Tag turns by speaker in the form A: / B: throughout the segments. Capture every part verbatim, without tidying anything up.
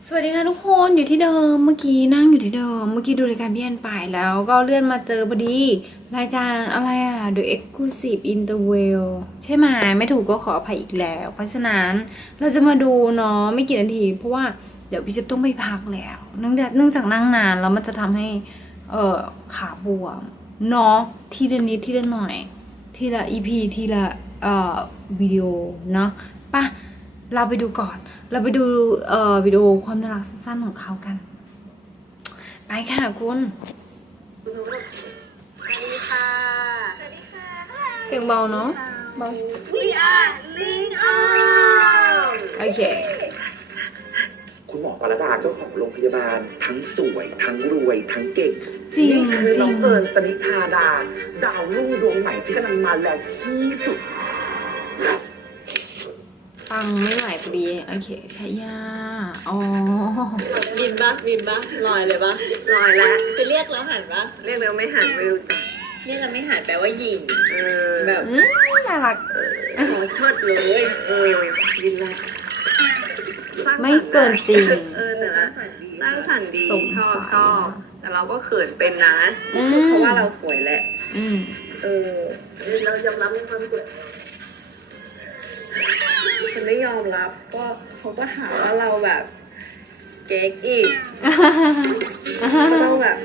A: สวัสดีค่ะทุกคนอยู่ที่เดิมเมื่อกี้นั่งอยู่ที่เดิมเมื่อกี้ดูรายการพี่แอนไปแล้วก็เลื่อนมาเจอพอดีรายการอะไรอะ The Exclusive Interval ใช่ไหมไม่ถูกก็ขออภัยอีกแล้ว เพราะฉะนั้นเราจะมาดูเนาะไม่กี่นาทีเพราะว่าเดี๋ยวพี่จะต้องไปพักแล้วเนื่องจากเนื่องจากนั่งนานแล้วมันจะทำให้เอ่อขาบวมเนาะทีละนิดทีละหน่อยทีละ อี พี ทีละเอ่อวิดีโอเนาะป่ะเราไปดูก่อนเราไปดูเอ่อวิดีโอความน่ารักสั้นๆของเขากันไปค่ะคุณ
B: สวัสดีค่ะ สวัสดีค่ะ
A: เสียงเบาเนาะเบา
B: We are Ling On
A: โอเค
C: คุณหมอปรดาเจ้าของโรงพยาบาล ทั้งสวย ทั้งรวย ทั้งเก่ง
A: จริง
C: นี่คือ
A: จริ
C: น้อง งเอิญสนิธาดา ดาวรุ่งดวงใหม่ที่กำลังมาแรงที่สุด
A: ฟังไม่ไหวพอดีโอเคใช่ยาอ๋อ
B: บินปะบินปะลอยเลยปะลอยแล้วจะเรียกแล้วหันปะเรียกแล้วไม่หันไม่รู้จักเรียกแล้วไม่หันแปลว่าหญิงเออแบบ
A: อืมน่ารัก
B: โหชดเลยเออบินแล้ว
A: ไม่เกินจริง
B: เออแต่ละสร้างสรรค์ดี
A: สง
B: ชอบ
A: สัย
B: ชอบแต่เราก็เขินเป็นนะ
A: อืม
B: เพราะว่าเราสวยแหละ
A: อืม
B: เออเรายอมรับในความสวยฉันไม่ยอมรับก็เขาก็หาว่าเราแบบเก๊กอีกก็ต้องแบบ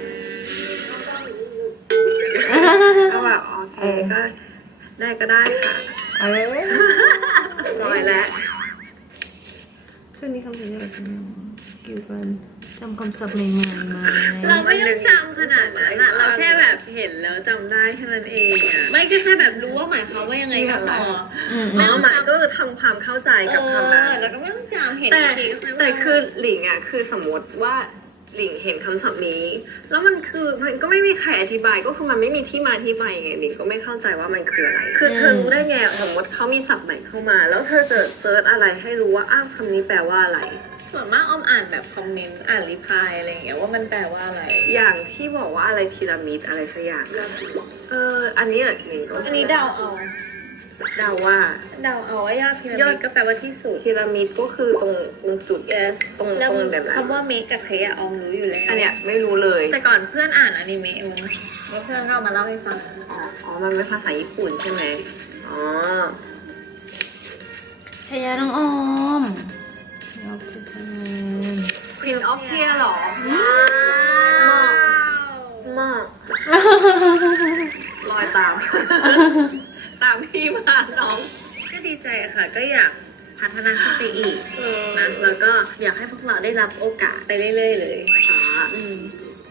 B: ก็แบบโอเคก็ได้ก็ได้ค่ะ
A: เอ้ย
B: ลอยแล้ว
A: ช่วงนี้คำศัพท์อะไรกันเกี่ยวกันจำคำศัพท์ใหม่ๆมา
B: เราไม่ต้องจำขนาดนั้นอะเราแค่แบบเห็นแล้วจำได้แค่นั้นเองอะไม่ก็แค่แบบรู้ว่าหมายความว่ายังไงก็พอ
A: อืม
B: อ๋อหมายก็คือทำความเข้าใจกับคำนั้นแล้วก็ไม่ต้องจำเห็นแต่แต่คือหลิงอ่ะคือสมมติว่าหลิงเห็นคำศัพท์นี้ แล้วมันคือมันก็ไม่มีใครอธิบายก็คือมันไม่มีที่มาที่ไปไงหลิงก็ไม่เข้าใจว่ามันคืออะไร คือเธอรู้ได้ไงสมมติเขามีศัพท์ใหม่เข้ามา แล้วเธอจะเซิร์ชอะไรให้รู้ว่าอ้าวคำนี้แปลว่าอะไร ส่วนมากอ้อมอ่านแบบคอมเมนต์อ่านรีพลายอะไรอย่างเงี้ยว่ามันแปลว่าอะไร อย่างที่บอกว่าอะไรพีระมิดอะไรสักอย่างเอออันนี้อะหลิงก็
D: อันนี้เดาเอา
B: เดาว่า
D: เดาเอาว่ายอดพีระ
B: ยอ
D: มิ
B: ด
D: ด
B: ก็แปลว่าที่สุดพีระมิดก็คือตรงตรงจุด
D: yes
B: ตรง
D: แล้ว
B: ตรงแบบนั้น
D: คำว่าเมกกับเคอะออมรู้อยู่แล้ว
B: อันเนี้ยไม่รู้เลย
D: แต่ก่อนเพื่อนอ่านอนิเมะมั้งแล้วเพื่อนก็เอามาเล่าให้ฟัง
B: อ๋ออ๋อมันเป็นภาษาญี่ปุ่นใช่ไหมอ๋อ
A: ชยาน้องออมยกทุกคน
B: พินออฟเทียหรอมากมากลอยตาม ตามพี่มาน้อง
D: ก็ดีใจค่ะ ก็อยากพัฒนาขึ้นไปอีกนะแล้วก็อยากให้พวกเราได้รับโอกาสไปเรื่อยๆเลย
B: อ๋อ
D: อืม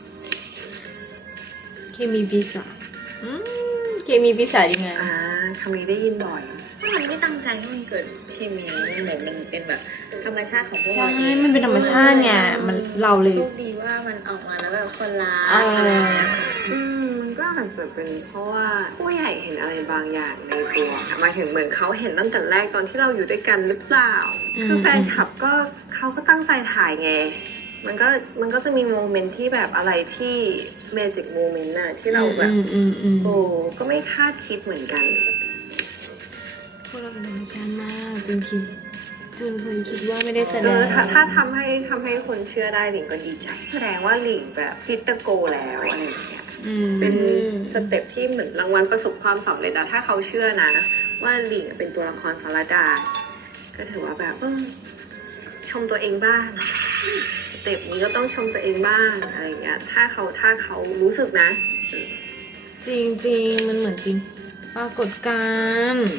A: เคมีปีศาจอืมเคมีปีศาจยังไง
B: อ่าคำนี้ได้ยินบ่อย
D: ถ้ามันไม่ตั้งใจให้มันเกิดเคมีเหมือนมันเป็นแบบธรรมชาติของพวก
A: ใช่
D: เรา
A: มันเป็นธรรมชาติไงมันเราเลย
D: โชคดีว่ามันออกมาแล้วแบบคนรัก
A: เออ
B: อืมมันก็อาจจะเป็นเพราะว่าผู้ใหญ่เห็นอะไรบางอย่างในตัวหมายถึงเหมือนเขาเห็นตั้งแต่แรกตอนที่เราอยู่ด้วยกันหรือเปล่า
A: อืม
B: คือแฟนคลับก็เขาก็ตั้งใจถ่ายไง มันก็มันก็จะมีโมเมนต์ที่แบบอะไรที่เมจิกโมเมนต์น่ะที่เราแบบ
A: อืมอืมอืม
B: โอ้ก็ไม่คาดคิดเหมือนกัน
A: พวกเราเป็นธรรมชาติมากจนคิดจนคนคิดว่าไม่ได้แสด
B: เอง อถ้าถ้าทำให้ทำให้คนเชื่อได้หลิงก็ดีใจ แสดงว่าหลิงแบบพิตโกแล้วอะไรอย่างเงี้ย
A: อืม
B: เป็นสเต็ปที่เหมือนรางวัลประสบความสำเร็จอะถ้าเขาเชื่อนะ ว่าหลิงเป็นตัวละครฟาราดา ก็ถือว่าแบบเออชมตัวเองบ้างสเต็ปนี้ก็ต้องชมตัวเองบ้างอะไรอย่างเงี้ยถ้าเขาถ้าเขารู้สึกนะ
A: จริงจริงๆมันเหมือนจริงปรากฏการณ์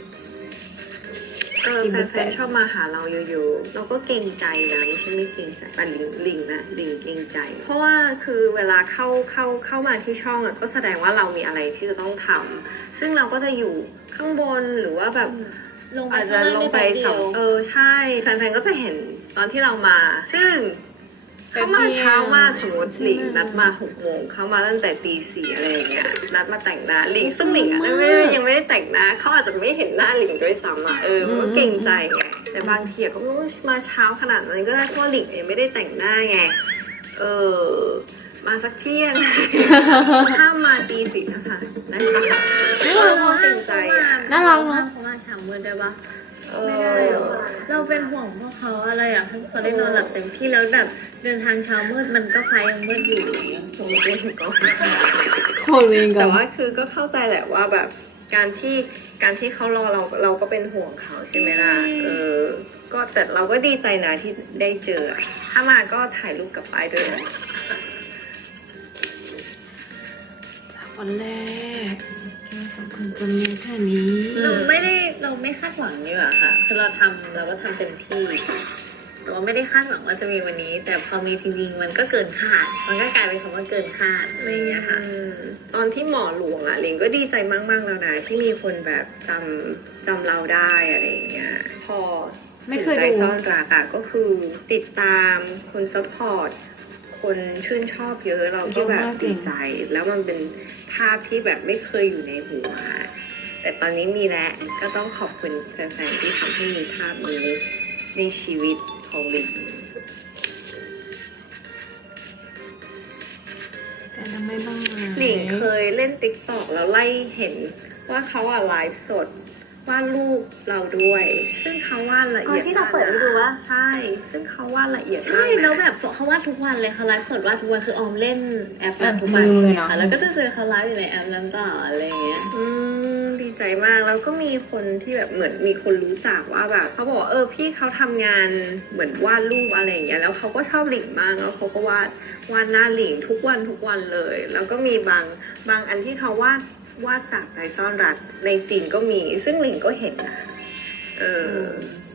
B: เออแฟนๆชอบมาหาเราอยู่ๆเราก็เกรงใจนะไม่ใช่ไม่เกรงใจแต่หลิงหลิงนะหลิงเกรงใจ เพราะว่าคือเวลาเข้าเข้าเข้ามาที่ช่องอะก็แสดงว่าเรามีอะไรที่จะต้องทำซึ่งเราก็จะอยู่ข้างบนหรือว่าแบบ
D: ลงไป
B: อาจจะลงไป
D: ข้าล่าด้
B: สอง
D: แป๊บ
B: เอ
D: เดียว
B: อใช่แฟนๆก็จะเห็นตอนที่เรามา ซึ่งเขามาเช้ามากสมมติหลิงนัดมาหกโมงเขามาตั้งแต่ตีสี่อะไรอย่างเงี้ยนัดมาแต่งหน้าหลิงซึ่งหลิงอ่ะไม่ได้ยังไม่ได้แต่งหน้าเขาอาจจะไม่เห็นหน้าหลิงด้วยซ้ำอ่ะเออเพราะว่าเกรงใจไงแต่บางทีอะก็ไม่รู้มาเช้าขนาดนั้นก็ได้เพราะว่าหลิงเองไม่ได้แต่งหน้าไงเออมาสักเที่ยง ห้ามมาตีสี่นะคะนะคะไม่ว่าเราเกรงใจอ่ะ
A: น่ารักเนอะ
D: เขามาถามมือได้ปะ
B: เ
D: ไม่ได้หรอกเราเป็นห่วงพวกเขาอะไรอยากให้เขาได้นอนหลับเต็มที่แล้วแบบเดินทางเช้ามืดมันก็ฟ้ายังมืดอยู่อย่างเงี้ย
B: โอ้โหก็
A: คนเองกั
B: แต่
A: น
B: ว่าคือก็เข้าใจแหละว่าแบบการที่การที่เขารอเราเราก็เป็นห่วงเขาใช่ไหมล่ะเออก็แต่เราก็ดีใจนะที่ได้เจออะถ้ามาก็ถ่ายรูปกลับไปด้วยนะ
A: วันแรกแค่สองคนจำเนื้อแค่นี้
D: เราไม่ได้เราไม่คาดหวังนี่หว่าค่ะคือเราทำเราก็ทำเต็มที่แต่ว่าไม่ได้คาดหวังว่าจะมีวันนี้ แต่พอมีจริงๆมันก็เกินคาดมันก็กลายเป็นคำว่าเกินคาดอะไรอย่างเงี้ยค่ะ
B: อืมตอนที่หมอหลวงอะลิงก็ดีใจมากๆแล้วนะที่มีคนแบบจำจำเราได้อะไรอย่างเงี้ยพอ
A: ไม่เคย
B: ใจ
A: ดู
B: ซ่อนรักอะก็คือติดตามคนซัพพอร์ตคนชื่นชอบเยอะเราก็แบบดีใจ แล้วมันเป็นภาพที่แบบไม่เคยอยู่ในหัว แต่ตอนนี้มีแล้วก็ต้องขอบคุณแฟนๆที่ทำให้มีภาพนี้ในชีวิตของลิง
A: แต่ทำไมบ้างไหม
B: หลิงเคยเล่นติ๊กต็อกแล้วไล่เห็นว่าเขาอะไลฟ์สดวาดรูปเราด้วย ซึ่งเขาวาดละเอียด
D: อ๋อที่เราเปิดให้ดูวะ
B: ใช่ ซึ่งเขาวาดละเอียดมาก
D: ใช่
B: นะ
D: แล้วแบบเขาวาดทุกวันเลยเขาไลฟ์สดวาดทุกวันคือออมเล่นแอป
A: แบบ
D: ทุกวัน
A: มือ
D: ใช่ไหม
A: เนาะ
D: คะแล้วก็จะเจอเขาไลฟ์อยู่ในแอปนั้นต่ออะไรอย่างเงี้ย
B: อืมดีใจมากแล้วก็มีคนที่แบบเหมือนมีคนรู้จักว่าแบบเขาบอกว่าเออพี่เขาทำงานเหมือนวาดรูปอะไรอย่างเงี้ยแล้วเขาก็ชอบหลิงมากแล้วเขาก็วาดวาดหน้าหลิงทุกวันทุกวันเลย แล้วก็มีบางบางอันที่เขาวาดวาดจากใจซ่อนรักในซีนก็มี ซึ่งหลิงก็เห็นนะเออ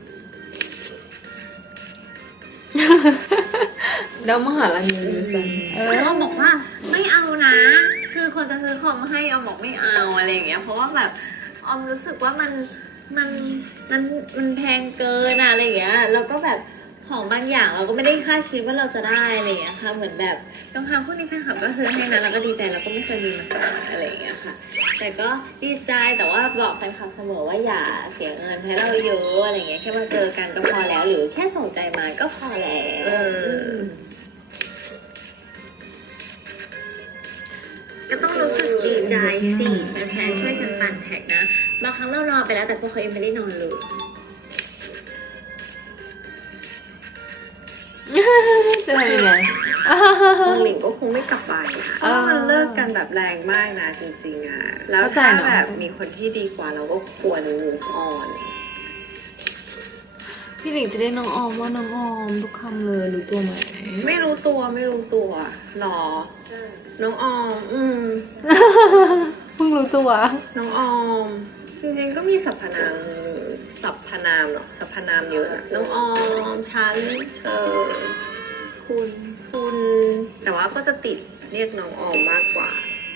A: ดาวมหาลัยมีสันเอ
D: เออ
A: อ
D: ออมบอกว่าไม่เอานะ คือคนจะซื้อของมาให้ออมบอกไม่เอาอะไรอย่างเงี้ย เพราะว่าแบบออมรู้สึกว่ามันมันมันมันแพงเกินอะอะไรอย่างเงี้ย แล้วก็แบบของบางอย่างเราก็ไม่ได้คาดคิดว่าเราจะได้อะไรอย่างเงี้ยค่ะ เหมือนแบบรองเท้าพวกนี้แฟนคลับก็ซื้อให้นะแล้วก็ดีใจเราก็ไม่เคยมีมาก่อนอะไรอย่างเงี้ยค่ะ แต่ก็ดีใจแต่ว่าบอกแฟนคลับเสมอว่าอย่าเสียเงินให้เราเยอะอะไรอย่างเงี้ย แค่มาเจอกันก็พอแล้ว หรือแค่ส่งใจมาก็พอแล้ว
B: เออ
D: ก็ต้องรู้สึกดีใจสิแฟนๆช่วยกันปั่นแท็กนะ บางครั้งเรานอนไปแล้วแต่พวกเขายังไม่ได้นอนเลย
A: จะทำยังไง
B: คงหลิงก็คงไม่กลับไปนะเพราะว่ามันเลิกกันแบบแรงมากนะจริงๆอ่ะ แล้ว
A: เข้าใจ
B: ถ้า
A: เนอะ
B: แบบมีคนที่ดีกว่าเราก็ควร move on
A: พี่หลิงจะได้น้องออมว่าน้องออมทุกคำเลยรู้ตัวไหม
B: ไม่รู้ตัวไม่รู้ตัวหรอ น้องออม อืม
A: เพิ่งรู้ตัว
B: น้องออม จริงๆก็มีสรรพนามสรรพนามเนาะสรรพนามเยอะนะน้องออมฉันเธอคุณคุณ แต่ว่าก็จะติดเรียกน้องออมมากกว่า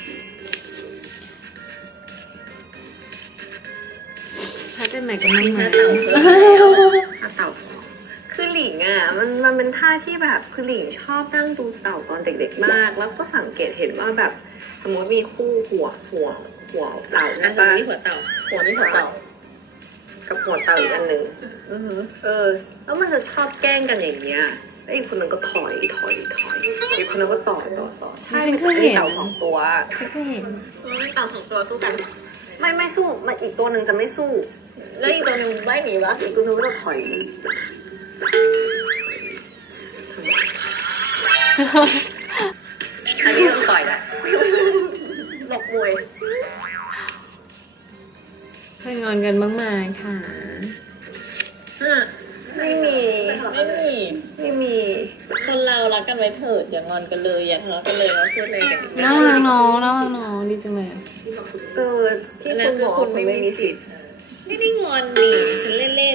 A: ถ้าเป็นไหนกันบ้างไหม
B: ท่าเต่าคือหลิงอ่ะมันมันเป็นท่าที่แบบคือหลิงชอบนั่งดูเต่าตอนเด็กๆมาก แล้วก็สังเกตเห็นว่าแบบสมมติมีคู่หัวหัวหัวเต่า
D: อ่ะ
B: นะ
D: ตรง
B: ปะ
D: นี้หัวเต่า หัวนี้หัวเต่า
B: กับหัวเต่าอีกอันหนึ่งอือหือเออ แล้วมันจะชอบแกล้งกันอย่างเงี้ยแล้วอีกคนนึงก็ถอยถอยถอยอีกคนนึงก็ต่อต่อต่อใช่
A: ฉันเคย
B: มี
A: เห็น
B: เต่าสองตัว
A: ฉันเคยเห็น
D: ไม่เต่าสองตัวสู้กัน
B: ไม่ไม่สู้มันอีกตัวหนึ่งจะไม่สู้
D: แล้วอีกตัวหนึงไม่หนีวะ
B: อีกตัวหนึงก็จะถอยอันนี้ต้องต่อยนะหลบมวย
A: เคยงอนกันบ้างไหมค่ะ
B: ไม่มี
D: ไม่มี
B: ไม่มี
D: คนเรารักกันไว้เถิดอย่างอนกันเลยอย่าทะเลาะกันเลยมาพูดอะไรกันอีก
A: น่ารักน้องน่ารักน้องดีจังเลย
B: เออที่คุณบอกว่าคุณไม่มีสิทธิ์
D: ไม่ได้งอนนี่คือเล่น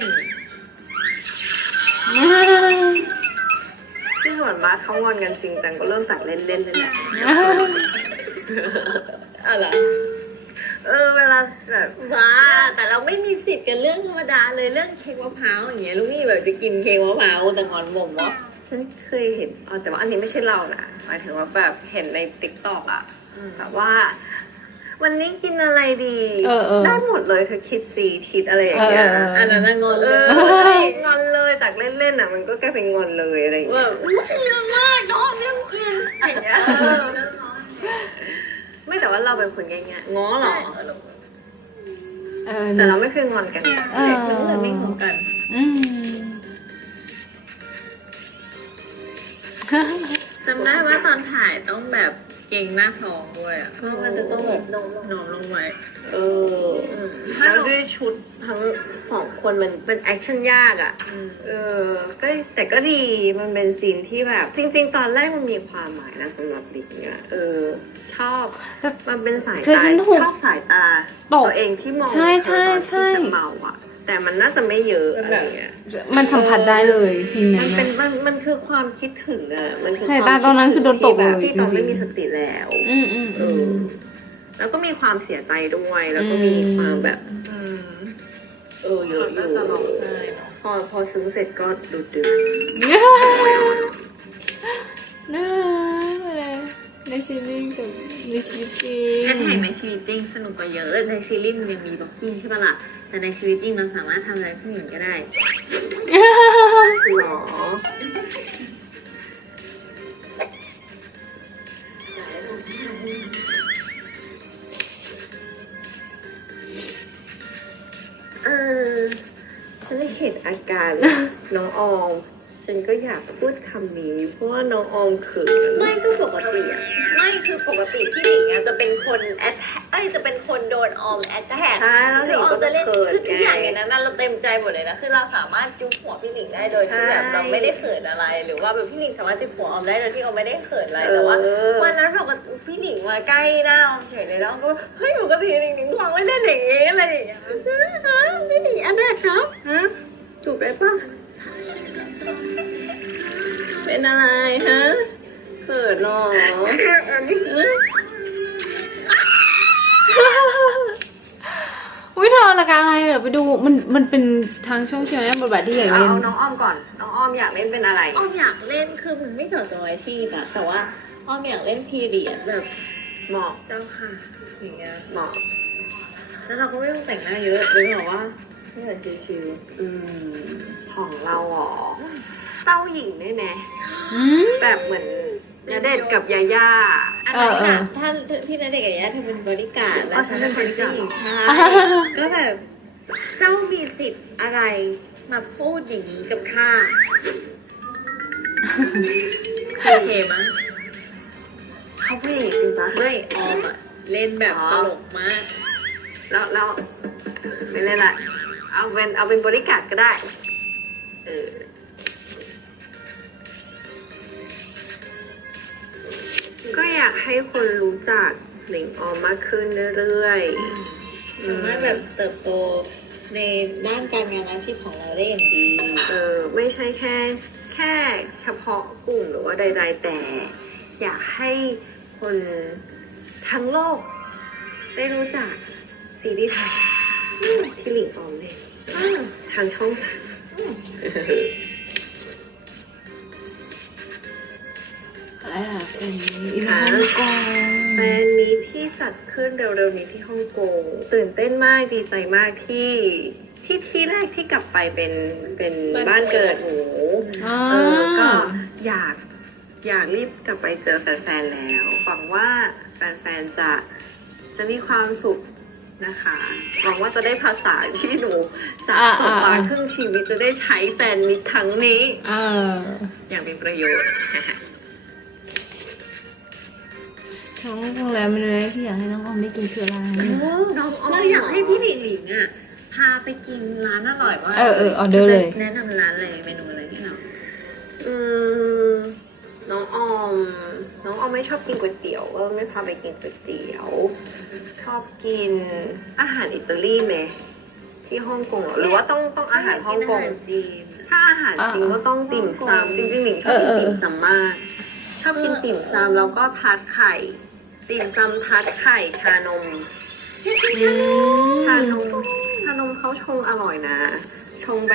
B: ที่ส่วนมากเขางอนกันจริงจังก็เริ่มจากเล่นๆเลยแหละ
D: ๆอะไร
B: เออเวลาแบบ
D: ว้าแต่เราไม่มีสิทธิ์กันเรื่องธรรมดาเลยเรื่องเค้กมะพร้าวอย่างเงี้ยลูกนี่แบบจะกินเค้กมะพร้าวแต่งอนผมวะ
B: ฉันเคยเห็นอ๋อแต่ว่าอันนี้ไม่ใช่เรานะหมายถึงว่าแบบเห็นในติ๊กต็อกอะแบบว่า วันนี้กินอะไรดี
A: เออเออ
B: ได้หมดเลยเธอคิดซีคิดอะไรอย่างเงี้ย
A: เออเออเอ
D: อันนั้นน่ะงอน
B: เอ
D: เลย
B: องอนเลยจากเล่นๆอ่ะมันก็กลายเป็นงอนเลยอะไรอย่าง
D: ว่า
B: เงี้ย
D: อุ้ยเรื่องมากน้องเรื่องกินอย่างเงี้ย
B: เออไม่แต่ว่าเราเป็นคนง่ายๆง้อเหรอ
A: เออ
B: แต่เราไม่เคยงอนกัน
A: เออ
D: เด็กเลยไม่เหมือนกัน
A: อืม
D: จำได้ว่าตอนถ่ายต้องแบบเก่งหน้าท้องด้วยอ่ะเพราะมันจะต้องแบบโน้มโน้มลงไว้
B: เออแล้วด้วยชุดทั้งสองคนมันเป็นแอคชั่นยากอ่ะ เออ ก็แต่ก็ดี มันเป็นซีนที่แบบ จริง ๆ ตอนแรกมันมีความหมายนะสำหรับดิ๊กเนี่ยเออ ชอบ มันเป็นสาย
A: คือ
B: ตา
A: ฉันถูก
B: ชอบสายตา
A: ตก
B: ตัวเองที่มอง
A: ใช่ใช่
B: เธอตอน
A: ใช่
B: ที่ฉันเมาอ่ะ แต่มันน่าจะไม่เยอะอะไรเงี้ย
A: มันสัมผัสได้เลยซีนนั้
B: มัน
A: น
B: เป็น
A: อะ
B: มันมันคือความคิดถึงอ่ะ มันคือ
A: สาย
B: คว
A: ตาม ตอนนั้นคือโดนตก
B: ที่แบบ
A: เลย
B: ที่ตอน
A: จริ
B: ไม่
A: งๆ
B: มีสติแล้ว
A: อืมอืม
B: เอ
A: อื
B: อ
A: ม
B: แล้วก็มีความเสียใจด้วย แล้วก็มี
A: อืม
B: ความแบบ
D: อืม
B: เออเยอะอยู่
D: น่าจะร้องไห้เนอะ
B: พอพอซึ้งเสร็จก็ดูดดื่ม
A: น่ารักเลยในซีรีส์กับในชีวิตจริ
D: แอน
A: ง
D: แท็กในชีวิตจริงสนุกกว่าเยอะในซีรีส์มันยังมีบล็อกกิ้งใช่ปะล่ะแต่ในชีวิตจริงเราสามารถทำอะไรผู้หญิงก็ได้
B: หรอเออฉันได้เห็นอาการ น้องออม ฉันก็อยากพูดคำนี้ เพราะว่าน้องออมเขิน
D: ไม่ก็ปกติอ่ะไม่คือปกติพี่หนิงอ่ะจะเป็นคนแอดเอ้ยจะเป็นคนโดนออมแอดแทก
B: ใช่แล้วห
D: คื
B: นิ
D: อง ออ
B: ก็
D: ม
B: จะ
D: จะเล่น
B: เขิน
D: คือทุกอย่าง
B: ไง
D: ในนั้นน่ะเราเต็มใจหมดเลยนะคือเราสามารถจุ๊บหัวพี่หนิงได้โดยที่แบบ
B: ใช่
D: เราไม่ได้เขินอะไร หรือว่าแบบพี่หนิงสามารถจุ๊บหัวออมได้โดยที่ออมไม่ได้เขินอะไรแต่ว่า
B: เออ
D: วันนั้นปกติพี่หนิงมาใกล้หน้าออมเฉยเลยแล้วออมก็ว่าเฮ้ยปกติหนิงหนิงวางไม่ได้อย่างงี้อะไรอย่างเงี้ยฮะพี่หนิงอันนั้นครับ
B: ฮะจูบได้ปะเป็นอะไรฮะเขินหรอ
A: อุ้ยเธอรายการอะไรเดี๋ยวไปดูมันมันเป็นทางช่องใช่ไหมบทบาทที่อยาก
B: เอา
A: เล่น
B: น้องอ้อมก่อน น้องอ้อมอยากเล่นเป็นอะไร
D: ออมอยากเล่นคือมันไม่เกี่ยวกับอาชีพอะแต่ว่าออมอยากเล่นพีเรียดแบบ
B: เหมาะ
D: เจ้าค่ะอย่างเงี้ย
B: เหมาะ
D: แล้วเราก็ไม่ต้องแต่งหน้าเยอะเลยแบบว่าไม่เหมือนชิว
B: อืมของเราอ๋อเต้าหญิงได้ไหม
A: อืม
B: แบบเหมือนณเดชน์กับยาย่า
D: ๆอันนั้นน่ะถ้าพี่ณเดชน์กับยาย่าเธอเป็นบริการดแล้ว
B: อ๋อฉันเป็นบริการด
D: หญิงใช่ก็แบบเจ้ามีสิทธิ์อะไรมาพูดอย่างนี้กับข้าโอเคมั้ง
B: เขาพูดอย่างนี้จริงปะ
D: ไม่ออมอะเล่นแบบตลกมาก
B: แล้วแล้วไม่เล่นละเอาเป็นเอาเป็นบริการดก็ได้ เออ ก็อยากให้คนรู้จักหลิงออมมากขึ้นเรื่อยๆ
D: สามารถแบบเติบโตในด้านการงานอาชีพของเราได้อย่างดี
B: เออไม่ใช่แค่แค่เฉพาะกลุ่มหรือว่าใด ๆ แต่ อยากให้คนทั้งโลก ได้รู้จักซีรีส์ไทยที่หลิงออมเล่นทางช่องสาม
A: อะไรอ่ะเป็นอีฮ่องกง
B: แฟนมีที่จัดขึ้นเร็วๆนี้ที่ฮ่องกงตื่นเต้นมากดีใจมากที่ที่ที่แรกที่กลับไปเป็นเป็นบ้านเกิดหนู
A: อ่า
B: เออก็อยากอยากรีบกลับไปเจอแฟนๆแล้วหวังว่าแฟนๆจะจะมีความสุขนะคะหวังว่าจะได้ภาษาที่หนูสะสมมาครึ่งชีวิตจะได้ใช้แฟนมิตรครั้งนี้
A: เออ
B: อย่างเป็นประโยชน์
A: ท้องโรงแรมเป็นอะไรที่อยากให้น้องออมได้กินคืออะไร
D: เราอยากให้พี่หลิงหลิงอ่ะพาไปกินร้านอร่อยมาก
A: เออเออออเดอร์เลย
D: แนะนำร้านอะไรเมนูอะไรให้เรา
B: อืมน้องออม น้องออมไม่ชอบกินก๋วยเตี๋ยวก็ไม่พาไปกินก๋วยเตี๋ยว ชอบกินอาหารอิตาลีไหมที่ฮ่องกงเหรอหรือว่าต้องต้องอาหารฮ่องกง
D: าหารจีน
B: ถ้าอาหารจริงก็ต้องติ่มซำจริงๆหนิงชอบกินติ่มซำมาก ชอบกินติ่มซำแล้วก็ทัดไข่ ติ่มซำทัดไข่ชานม ชานมชานมเขาชงอร่อยนะ ชงแบบ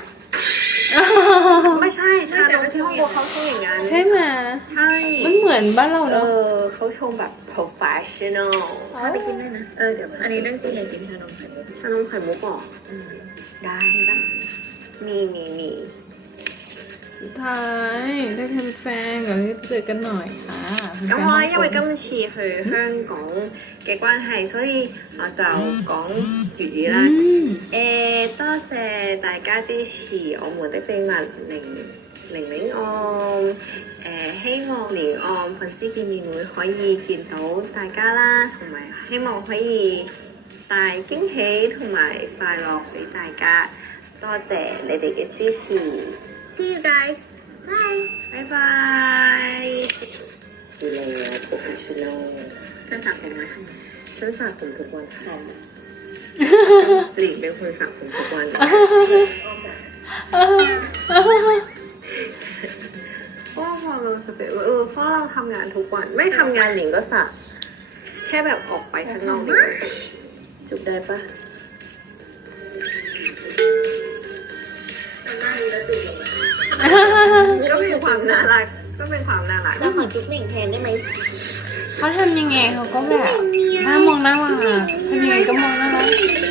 B: ไม่ใช่ชานมที่ฮ่องกงเขาชงอย่างนั้น
A: ใช่ไหม
B: ใช่
A: มันเหมือนบ้านเรา
B: เอ
A: เนาะ
B: อเขาชงแบบ professional
D: พาไปกินได้นะ
B: เออเดี๋ยว
D: อันนี้เรื่องจริงอยากกินชานมไข่มุก
B: ชานมไข่มุกบอก
D: อืม
B: ได้
D: มีปะ
B: มีมีมี
A: สุดท้ายได้เป็นแฟนกันเจอกันหน่อยค่ะ
B: 咁我咧因為今次去香港嘅關係，所以我就講粵語啦。
A: 嗯
B: 誒、多謝大家支持我們的秘密零零零案。誒、希望連案粉絲見面會可以見到大家啦，同埋希望可以帶驚喜同埋快樂俾大家。多謝你哋嘅支持。See you guys. Bye. Bye bye. ดูแลโปรเฟชชั่นอลเธอสระผมไหมฉันสระผมทุกวันค่ะหลิงเป็นคนสระผมทุกวันเพราะว่าพอเราสเปรย์เออเพราะเราทำงานทุกวันไม่ทำงานหลิงก็สระแค่แบบออกไปข้างนอกดีกว่าจุบได้ปะก็เป็นความน่ารักก็เป็นความน่ารัก
D: แล้วขอจุ๊บหนึ่งแทนได้ไหม
A: เขาทำยังไงเขาก็แบบถ้ามองหน้ารักทำยังไงก็มองหน้ารัก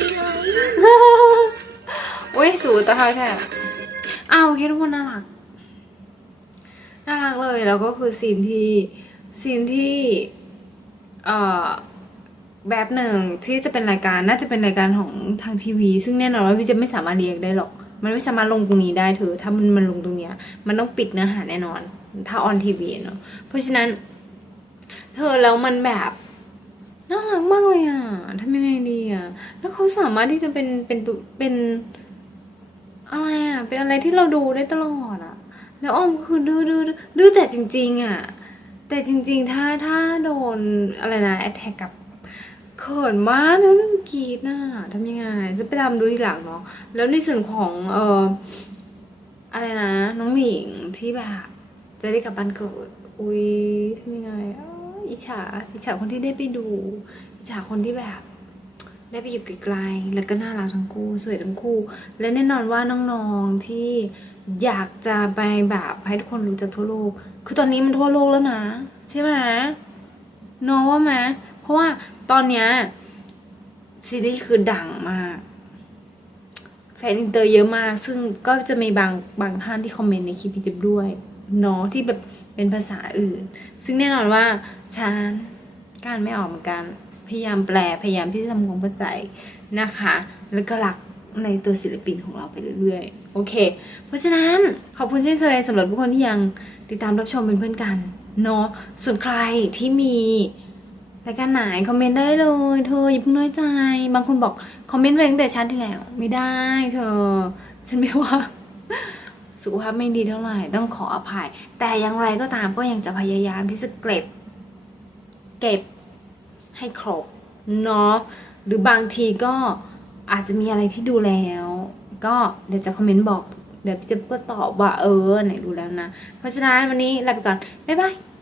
A: อุ้ยสูตาใช่อ้าวโอเคทุกคนน่ารักน่ารักเลยแล้วก็คือซีนที่ซีนที่เอ่อแบบหนึ่งที่จะเป็นรายการน่าจะเป็นรายการของทางทีวีซึ่งแน่นอนว่าพี่จะไม่สามารถเรียกได้หรอกมันไม่สามารถลงตรงนี้ได้เธอถ้ามันมันลงตรงเนี้ยมันต้องปิดเนื้อหาแน่นอนถ้าออนทีวีเนาะเพราะฉะนั้นเธอแล้วมันแบบน่ารักมากเลยอ่ะทำยังไงดีอ่ะแล้วเขาสามารถที่จะเป็นเป็นเป็นอะไรอ่ะเป็นอะไรที่เราดูได้ตลอดอ่ะแล้วอ้อมก็คือดื้อดื้อดื้อแต่จริงๆอ่ะแต่จริงๆถ้าถ้าโดนอะไรนะแอทแทกกับเขินมากแล้วนึงกรีดน่ะทำยังไงจะไปทำดูทีหลังเนาะแล้วในส่วนของเอ่ออะไรนะน้องหลิงที่แบบจะได้กลับบ้านเกิดอุ้ยทำยังไงอ้าวอิจฉาอิจฉาคนที่ได้ไปดูอิจฉาคนที่แบบได้ไปอยู่ไกลๆแล้วก็น่ารักทั้งคู่สวยทั้งคู่และแน่นอนว่าน้องๆที่อยากจะไปแบบให้ทุกคนรู้จักทั่วโลกคือตอนนี้มันทั่วโลกแล้วนะใช่ไหมน้องว่าไหมเพราะว่าตอนเนี้ยซีรีส์คือดังมากแฟนอินเตอร์เยอะมากซึ่งก็จะมีบางบางท่านที่คอมเมนต์ในคลิปนี้ด้วยเนาะที่แบบเป็นภาษาอื่นซึ่งแน่นอนว่าฉันการไม่ออกเหมือนกันพยายามแปลพยายามที่จะทำความเข้าใจนะคะแล้วก็รักในตัวศิลปินของเราไปเรื่อยๆโอเคเพราะฉะนั้นขอบคุณเช่นเคยสำหรับทุกคนที่ยังติดตามรับชมเป็นเพื่อนกันเนาะส่วนใครที่มีรายการไหนคอมเมนต์ได้เลยเธออย่าเพิ่งน้อยใจบางคนบอกคอมเมนต์ไปตั้งแต่ชาติที่แล้วไม่ได้เธอฉันไม่ว่าสุขภาพไม่ดีเท่าไหร่ต้องขออภัยแต่อย่างไรก็ตามก็ยังจะพยายามที่จะเก็บเก็บให้ครบเนาะหรือบางทีก็อาจจะมีอะไรที่ดูแล้วก็เดี๋ยวจะคอมเมนต์บอกเดี๋ยวจะก็ตอบว่าเออไหนดูแล้วนะเพราะฉะนั้นวันนี้ลาไปก่อนบ๊ายบาย